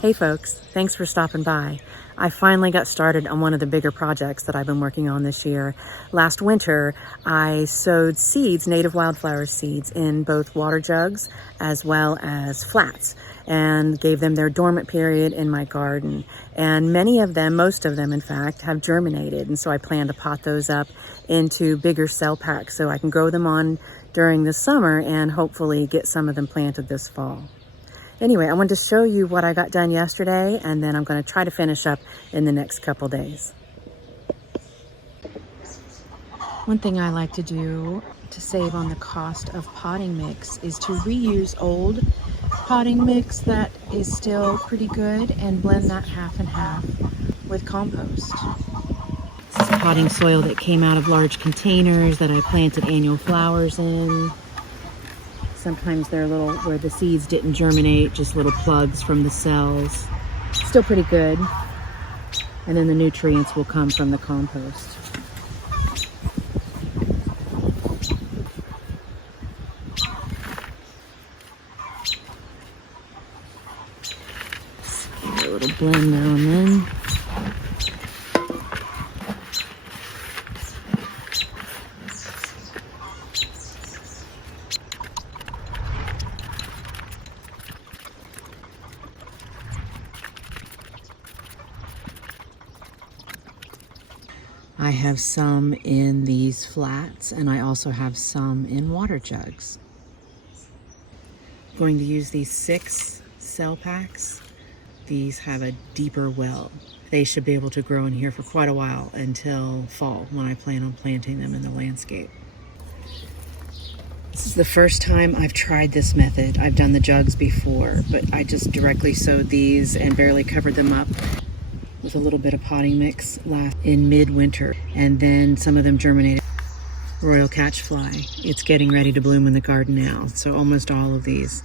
Hey folks, thanks for stopping by. I finally got started on one of the bigger projects that I've been working on this year. Last winter, I sowed seeds, native wildflower seeds, in both water jugs as well as flats, and gave them their dormant period in my garden. And many of them, most of them in fact, have germinated. And so I plan to pot those up into bigger cell packs so I can grow them on during the summer and hopefully get some of them planted this fall. Anyway, I wanted to show you what I got done yesterday, and then I'm going to try to finish up in the next couple days. One thing I like to do to save on the cost of potting mix is to reuse old potting mix that is still pretty good and blend that half and half with compost. This is potting soil that came out of large containers that I planted annual flowers in. Sometimes they're little, where the seeds didn't germinate, just little plugs from the cells. Still pretty good. And then the nutrients will come from the compost. Get a little blend on in. I have some in these flats, and I also have some in water jugs. I'm going to use these 6 cell packs. These have a deeper well. They should be able to grow in here for quite a while until fall, when I plan on planting them in the landscape. This is the first time I've tried this method. I've done the jugs before, but I just directly sowed these and barely covered them up with a little bit of potting mix last in midwinter, and then some of them germinated. Royal catchfly, it's getting ready to bloom in the garden now, so almost all of these.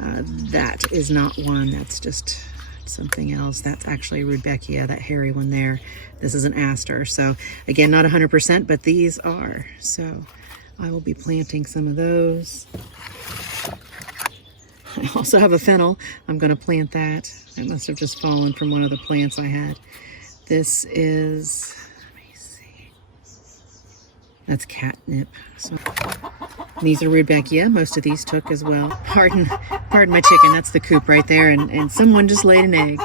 That is not one, that's just something else. That's actually Rudbeckia, that hairy one there. This is an aster, so again, not 100%, but these are. So I will be planting some of those. I also have a fennel. I'm going to plant that. It must have just fallen from one of the plants I had. This is, let me see, that's catnip. So these are Rudbeckia. Most of these took as well. Pardon my chicken. That's the coop right there, and someone just laid an egg.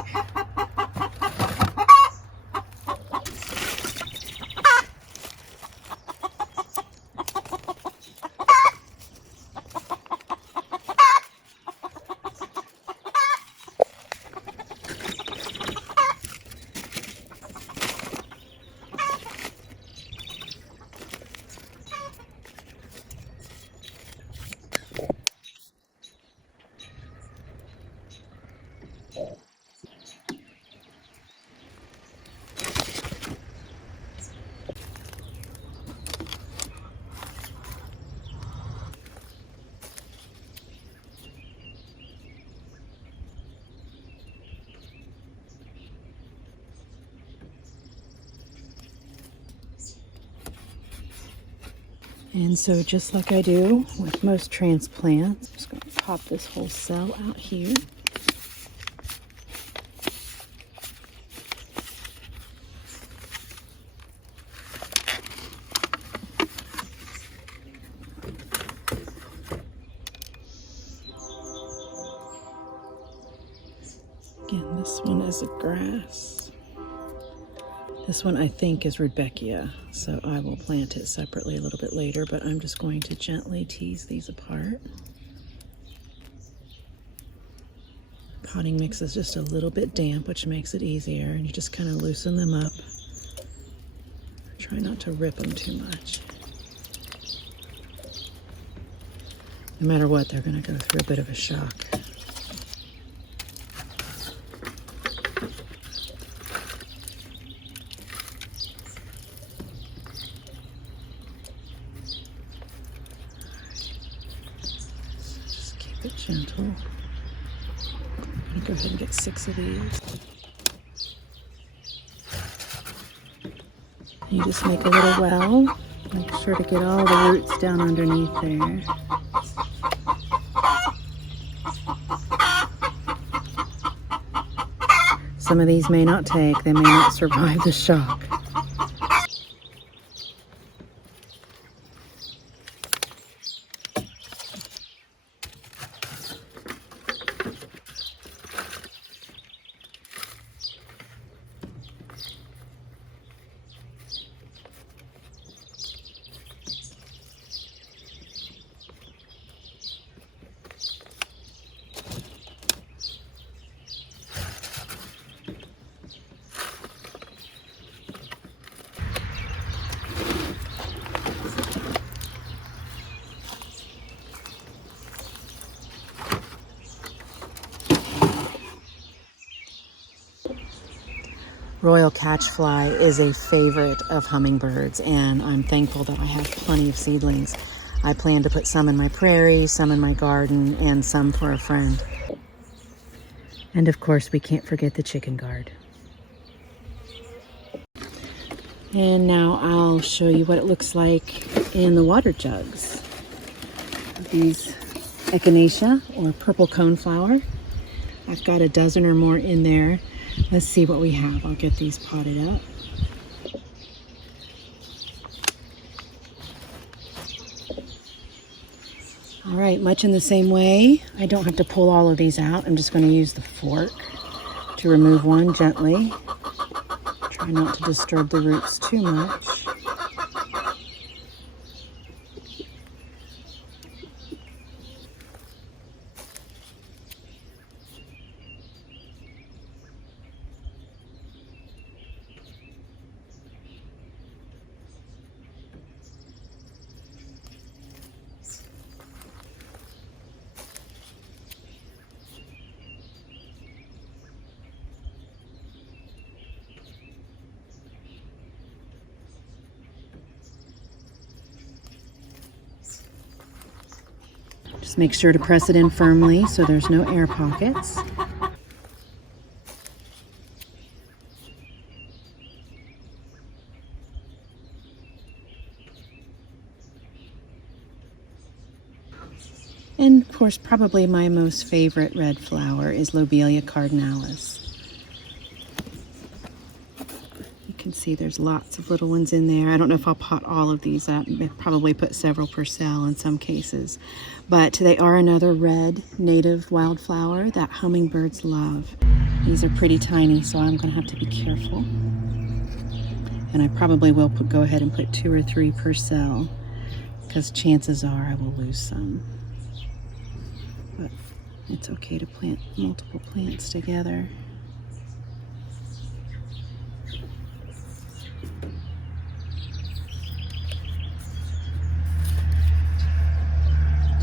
And so just like I do with most transplants, I'm just going to pop this whole cell out here. Again, this one is a grass. This one I think is Rudbeckia, so I will plant it separately a little bit later, but I'm just going to gently tease these apart. Potting mix is just a little bit damp, which makes it easier, and you just kind of loosen them up. Try not to rip them too much. No matter what, they're going to go through a bit of a shock. Bit gentle. I'm going to go ahead and get 6 of these. You just make a little well. Make sure to get all the roots down underneath there. some of these may not take. They may not survive the shock. Royal catchfly is a favorite of hummingbirds, and I'm thankful that I have plenty of seedlings. I plan to put some in my prairie, some in my garden, and some for a friend. And of course, we can't forget the chicken guard. And now I'll show you what it looks like in the water jugs. These echinacea, or purple coneflower. I've got a dozen or more in there. Let's see what we have. I'll get these potted up. All right, much in the same way. I don't have to pull all of these out. I'm just going to use the fork to remove one gently. Try not to disturb the roots too much. Just make sure to press it in firmly so there's no air pockets. And of course, probably my most favorite red flower is Lobelia cardinalis. You can see there's lots of little ones in there. I don't know if I'll pot all of these up. I'll probably put several per cell in some cases. But they are another red native wildflower that hummingbirds love. These are pretty tiny, so I'm going to have to be careful. And I probably will go ahead and put 2 or 3 per cell, because chances are I will lose some. But it's okay to plant multiple plants together.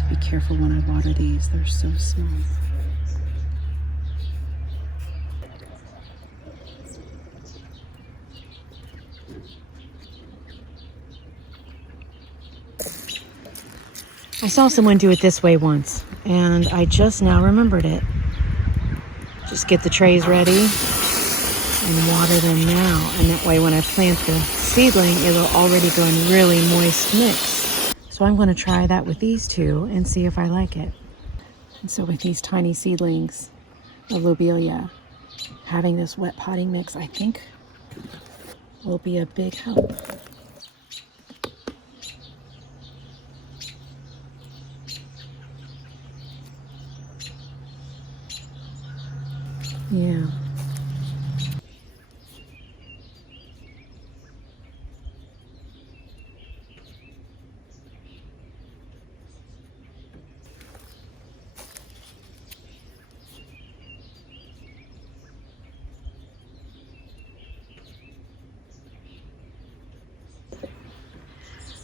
Be careful when I water these, they're so small. I saw someone do it this way once, and I just now remembered it. Just get the trays ready and water them now, and that way when I plant the seedling, it'll already go in really moist mix. So I'm going to try that with these two and see if I like it. And so with these tiny seedlings of lobelia, having this wet potting mix, I think, will be a big help. Yeah.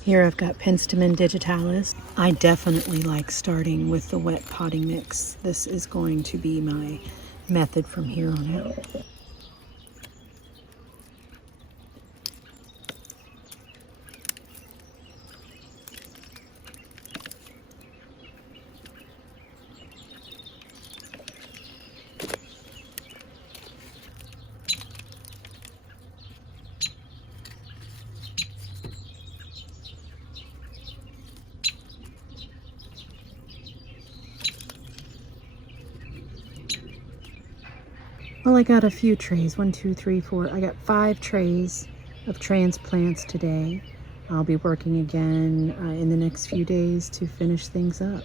Here I've got Penstemon digitalis. I definitely like starting with the wet potting mix. This is going to be my method from here on out. Well, I got a few trays, 1, 2, 3, 4. I got 5 trays of transplants today. I'll be working again in the next few days to finish things up.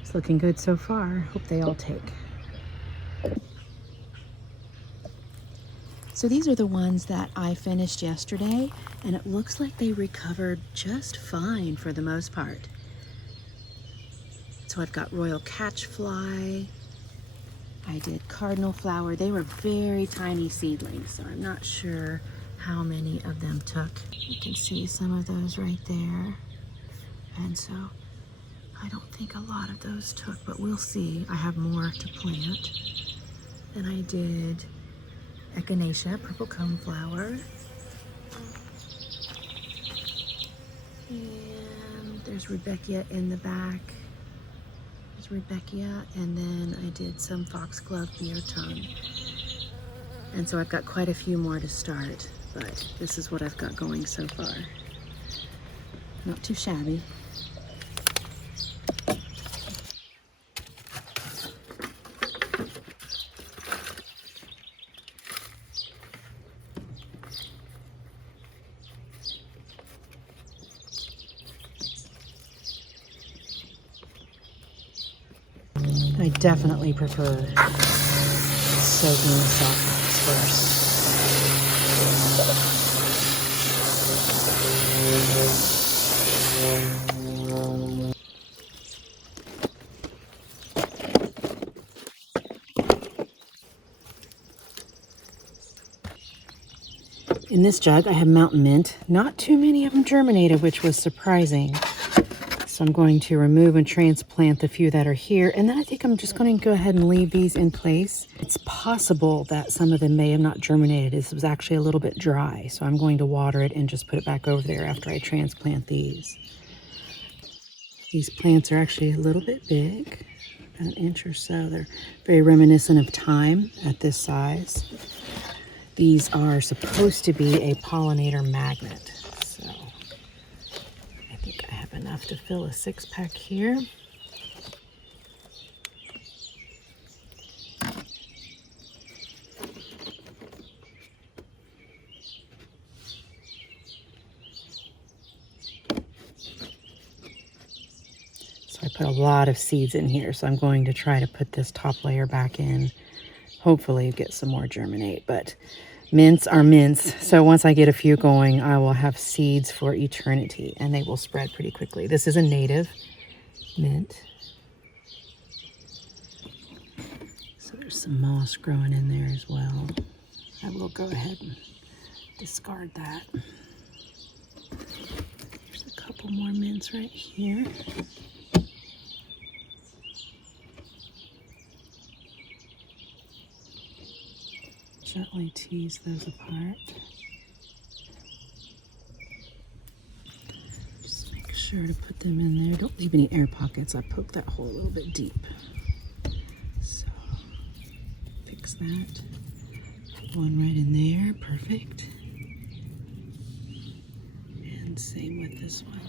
It's looking good so far. Hope they all take. So these are the ones that I finished yesterday, and it looks like they recovered just fine for the most part. So I've got royal catchfly. I did cardinal flower. They were very tiny seedlings, so I'm not sure how many of them took. You can see some of those right there. And so I don't think a lot of those took, but we'll see. I have more to plant. And I did echinacea, purple coneflower. And there's Rudbeckia in the back. There's Rudbeckia, and then I did some foxglove beer tongue. And so I've got quite a few more to start, but this is what I've got going so far. Not too shabby. I definitely prefer soaking the softbox first. In this jug, I have mountain mint. Not too many of them germinated, which was surprising. So I'm going to remove and transplant the few that are here. And then I think I'm just going to go ahead and leave these in place. It's possible that some of them may have not germinated. This was actually a little bit dry. So I'm going to water it and just put it back over there after I transplant these. These plants are actually a little bit big, about 1 inch or so. They're very reminiscent of thyme at this size. These are supposed to be a pollinator magnet. So I think I have enough to fill a 6-pack here. So I put a lot of seeds in here, so I'm going to try to put this top layer back in. Hopefully get some more germinate, but mints are mints. So once I get a few going, I will have seeds for eternity and they will spread pretty quickly. This is a native mint. So there's some moss growing in there as well. I will go ahead and discard that. There's a couple more mints right here. Gently tease those apart. Just make sure to put them in there. Don't leave any air pockets. I poked that hole a little bit deep. So fix that. Put one right in there. Perfect. And same with this one.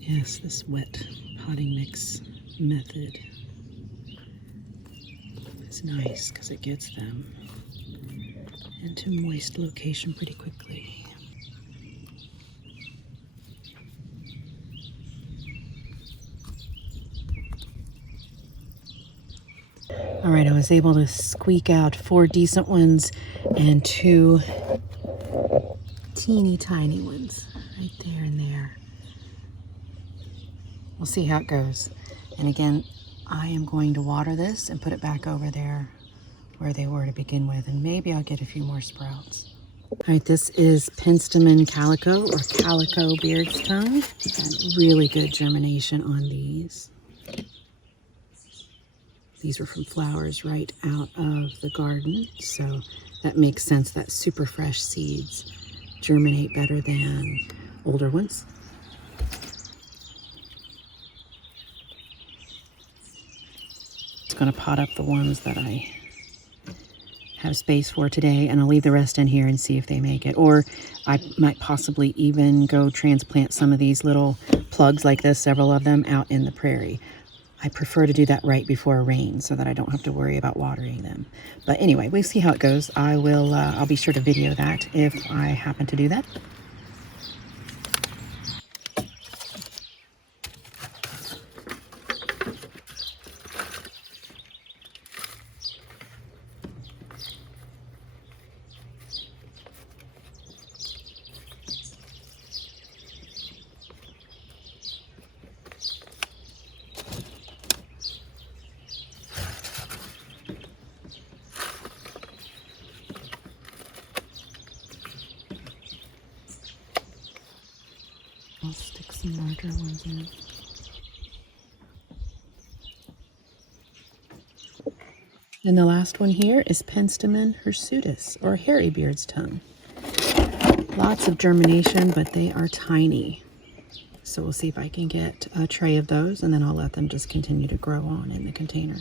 Yes, this wet potting mix method. It's nice because it gets them into moist location pretty quickly. All right, I was able to squeak out 4 decent ones and 2 teeny tiny ones right there and there. We'll see how it goes. And again, I am going to water this and put it back over there where they were to begin with, and maybe I'll get a few more sprouts. All right, this is penstemon calico or calico beard's tongue. Got really good germination on these. These were from flowers right out of the garden, so that makes sense that super fresh seeds germinate better than older ones. Going to pot up the ones that I have space for today, and I'll leave the rest in here and see if they make it. Or I might possibly even go transplant some of these little plugs like this, several of them, out in the prairie. I prefer to do that right before rain so that I don't have to worry about watering them. But anyway, we'll see how it goes. I'll be sure to video that if I happen to do that. I'll stick some larger ones in. And the last one here is Penstemon hirsutus, or hairy beard's tongue. Lots of germination, but they are tiny. So we'll see if I can get a tray of those, and then I'll let them just continue to grow on in the container.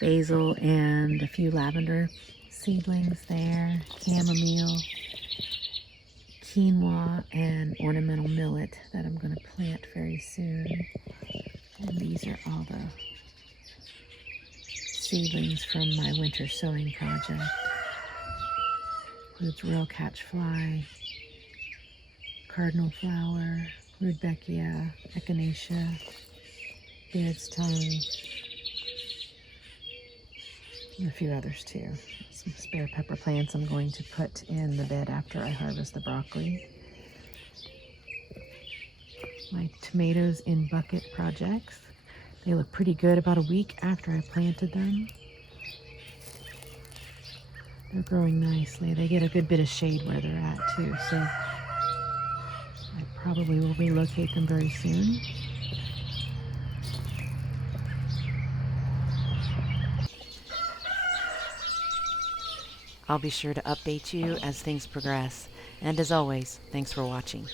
Basil and a few lavender seedlings there, chamomile, quinoa, and ornamental millet that I'm going to plant very soon. And these are all the seedlings from my winter sowing project. Includes royal catchfly, cardinal flower, rudbeckia, echinacea, beard's tongue, and a few others too. Some spare pepper plants I'm going to put in the bed after I harvest the broccoli. My tomatoes in bucket projects. They look pretty good about a week after I planted them. They're growing nicely. They get a good bit of shade where they're at too, so I probably will relocate them very soon. I'll be sure to update you as things progress. And as always, thanks for watching.